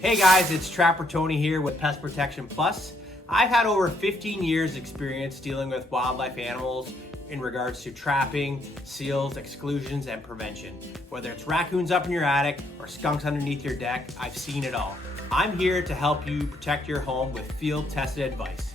Hey guys, it's Trapper Tony here with Pest Protection Plus. I've had over 15 years experience dealing with wildlife animals in regards to trapping, seals, exclusions, and prevention. Whether it's raccoons up in your attic or skunks underneath your deck, I've seen it all. I'm here to help you protect your home with field-tested advice.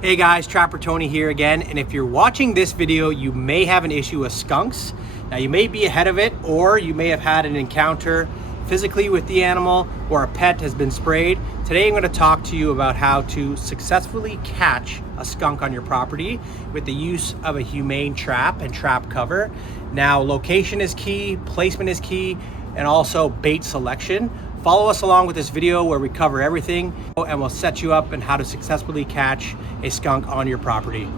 Hey guys, Trapper Tony here again, and if you're watching this video, you may have an issue with skunks. Now you may be ahead of it, or you may have had an encounter physically with the animal, or a pet has been sprayed. Today I'm going to talk to you about how to successfully catch a skunk on your property with the use of a humane trap and trap cover. Now location is key, placement is key, and also bait selection. Follow us along with this video where we cover everything and we'll set you up on how to successfully catch a skunk on your property.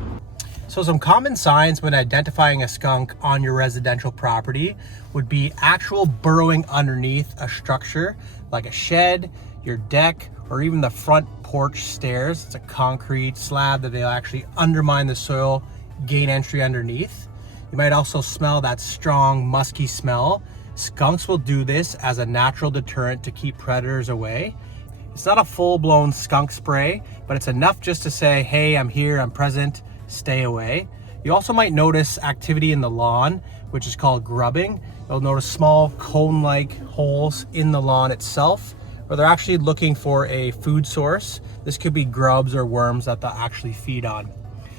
So some common signs when identifying a skunk on your residential property would be actual burrowing underneath a structure like a shed, your deck, or even the front porch stairs. It's a concrete slab that they'll actually undermine the soil, gain entry underneath. You might also smell that strong, musky smell. Skunks will do this as a natural deterrent to keep predators away. It's not a full-blown skunk spray, but it's enough just to say, hey, I'm here, I'm present, stay away. You also might notice activity in the lawn, which is called grubbing. You'll notice small cone-like holes in the lawn itself, where they're actually looking for a food source. This could be grubs or worms that they'll actually feed on.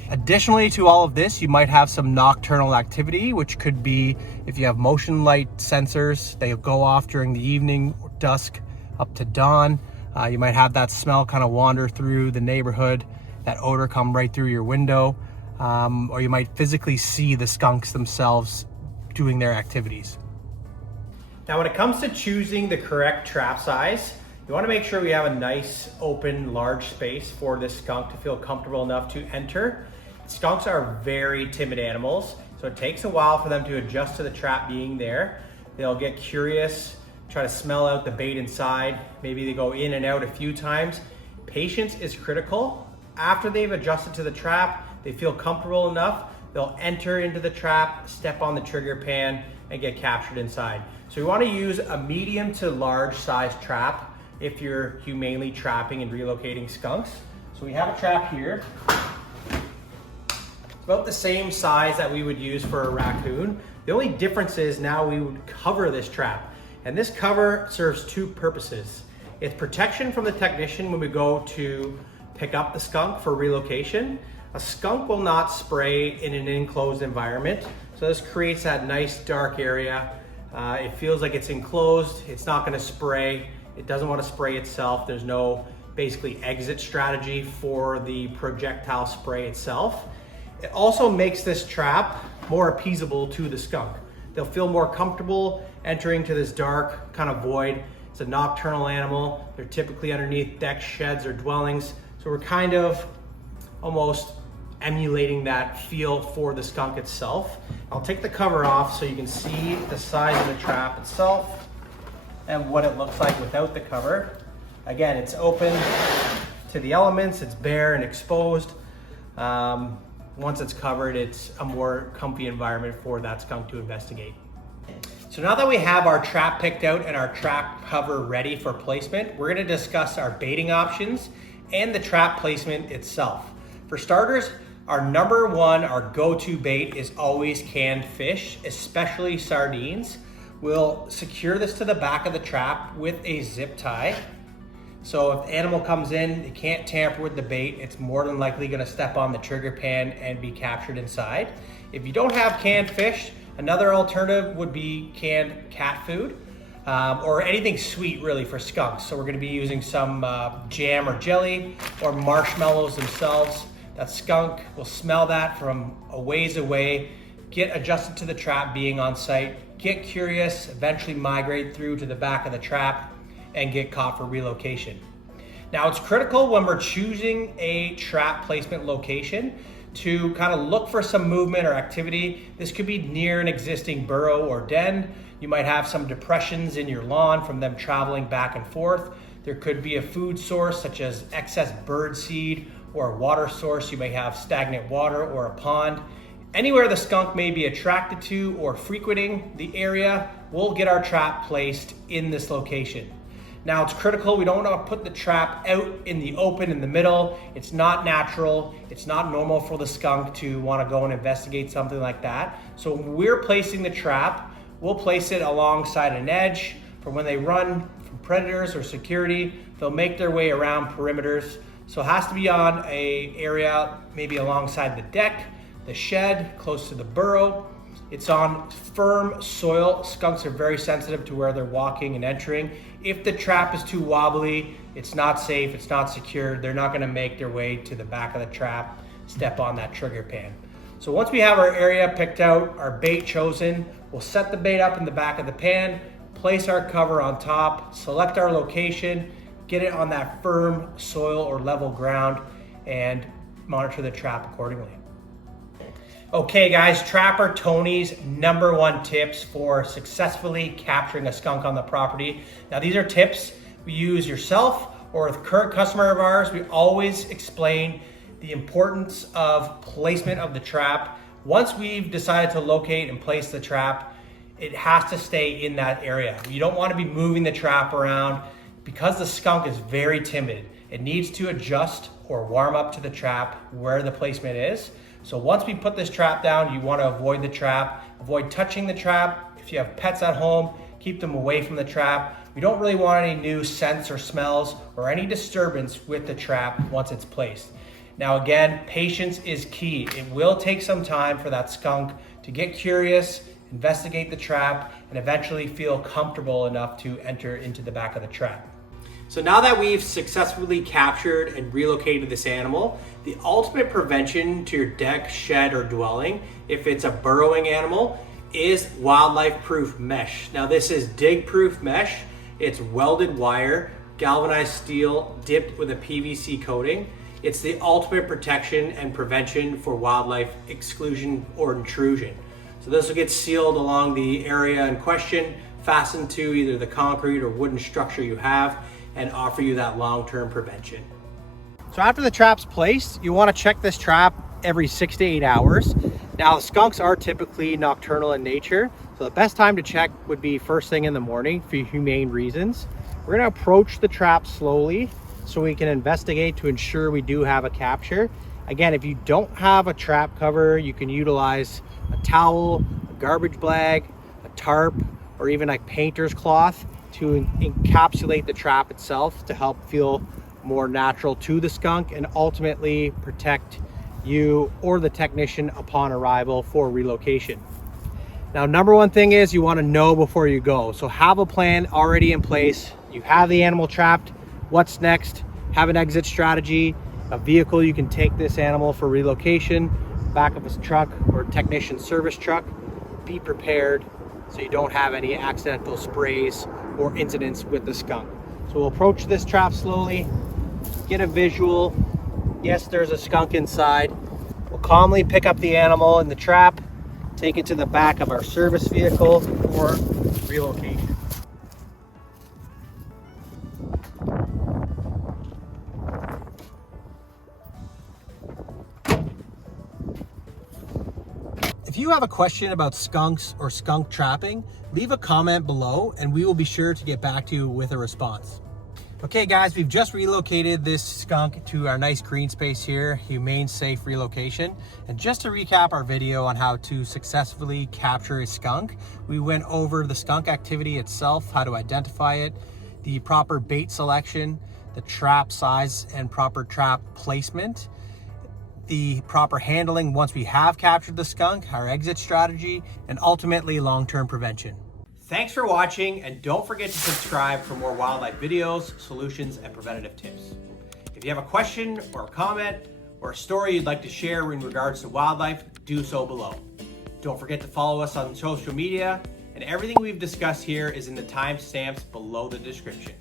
Additionally to all of this, you might have some nocturnal activity, which could be if you have motion light sensors, they'll go off during the evening or dusk up to dawn. You might have that smell kind of wander through the neighborhood, that odor come right through your window, or you might physically see the skunks themselves doing their activities. Now when it comes to choosing the correct trap size, you want to make sure we have a nice, open, large space for this skunk to feel comfortable enough to enter. Skunks are very timid animals, so it takes a while for them to adjust to the trap being there. They'll get curious, try to smell out the bait inside. Maybe they go in and out a few times. Patience is critical. After they've adjusted to the trap, they feel comfortable enough, they'll enter into the trap, step on the trigger pan, and get captured inside. So we want to use a medium to large size trap if you're humanely trapping and relocating skunks. So we have a trap here. It's about the same size that we would use for a raccoon. The only difference is now we would cover this trap. And this cover serves two purposes. It's protection from the technician when we go to pick up the skunk for relocation. A skunk will not spray in an enclosed environment. So this creates that nice dark area. It feels like it's enclosed. It's not gonna spray. It doesn't want to spray itself. There's no basically exit strategy for the projectile spray itself. It also makes this trap more appeasable to the skunk. They'll feel more comfortable entering to this dark kind of void. It's a nocturnal animal. They're typically underneath decks, sheds, or dwellings. So we're kind of almost emulating that feel for the skunk itself. I'll take the cover off so you can see the size of the trap itself and what it looks like without the cover. Again, it's open to the elements, it's bare and exposed. Once it's covered, it's a more comfy environment for that skunk to investigate. So now that we have our trap picked out and our trap cover ready for placement, we're gonna discuss our baiting options and the trap placement itself. For starters, our number one, our go-to bait is always canned fish, especially sardines. We'll secure this to the back of the trap with a zip tie. So if the animal comes in, it can't tamper with the bait, it's more than likely gonna step on the trigger pan and be captured inside. If you don't have canned fish, another alternative would be canned cat food. Or anything sweet really for skunks. So we're gonna be using some jam or jelly or marshmallows themselves. That skunk will smell that from a ways away, get adjusted to the trap being on site, get curious, eventually migrate through to the back of the trap and get caught for relocation. Now it's critical when we're choosing a trap placement location to kind of look for some movement or activity. This could be near an existing burrow or den. You might have some depressions in your lawn from them traveling back and forth. There could be a food source such as excess bird seed or a water source. You may have stagnant water or a pond. Anywhere the skunk may be attracted to or frequenting the area, we'll get our trap placed in this location. Now it's critical, we don't want to put the trap out in the open in the middle. It's not natural, it's not normal for the skunk to want to go and investigate something like that. So when we're placing the trap, we'll place it alongside an edge for when they run from predators or security, they'll make their way around perimeters. So it has to be on an area maybe alongside the deck, the shed, close to the burrow. It's on firm soil. Skunks are very sensitive to where they're walking and entering. If the trap is too wobbly, it's not safe, it's not secure, they're not gonna make their way to the back of the trap, step on that trigger pan. So once we have our area picked out, our bait chosen, we'll set the bait up in the back of the pan, place our cover on top, select our location, get it on that firm soil or level ground, and monitor the trap accordingly. Okay guys, Trapper Tony's #1 tips for successfully capturing a skunk on the property. Now these are tips we use yourself or a current customer of ours. We always explain the importance of placement of the trap. Once we've decided to locate and place the trap, it has to stay in that area. You don't want to be moving the trap around because the skunk is very timid. It needs to adjust or warm up to the trap where the placement is. So once we put this trap down, you want to avoid the trap, avoid touching the trap. If you have pets at home, keep them away from the trap. We don't really want any new scents or smells or any disturbance with the trap once it's placed. Now again, patience is key. It will take some time for that skunk to get curious, investigate the trap, and eventually feel comfortable enough to enter into the back of the trap. So now that we've successfully captured and relocated this animal, the ultimate prevention to your deck, shed, or dwelling, if it's a burrowing animal, is wildlife-proof mesh. Now this is dig-proof mesh. It's welded wire, galvanized steel, dipped with a PVC coating. It's the ultimate protection and prevention for wildlife exclusion or intrusion. So this will get sealed along the area in question, fastened to either the concrete or wooden structure you have, and offer you that long-term prevention. So after the trap's placed, you want to check this trap every 6 to 8 hours. Now the skunks are typically nocturnal in nature, so the best time to check would be first thing in the morning for humane reasons. We're going to approach the trap slowly so we can investigate to ensure we do have a capture. Again, if you don't have a trap cover, you can utilize a towel, a garbage bag, a tarp, or even like painter's cloth to encapsulate the trap itself to help feel more natural to the skunk and ultimately protect you or the technician upon arrival for relocation. Now, #1 thing is you want to know before you go. So have a plan already in place. You have the animal trapped. What's next? Have an exit strategy, a vehicle you can take this animal for relocation, back of a truck or technician service truck. Be prepared so you don't have any accidental sprays or incidents with the skunk. So we'll approach this trap slowly, get a visual. Yes, there's a skunk inside. We'll calmly pick up the animal in the trap, take it to the back of our service vehicle for relocation. If you have a question about skunks or skunk trapping, leave a comment below and we will be sure to get back to you with a response. Okay guys, we've just relocated this skunk to our nice green space here, humane safe relocation. And just to recap our video on how to successfully capture a skunk, we went over the skunk activity itself, how to identify it, the proper bait selection, the trap size and proper trap placement, the proper handling once we have captured the skunk, our exit strategy, and ultimately long-term prevention. Thanks for watching, and don't forget to subscribe for more wildlife videos, solutions, and preventative tips. If you have a question or a comment or a story you'd like to share in regards to wildlife, do so below. Don't forget to follow us on social media, and everything we've discussed here is in the timestamps below the description.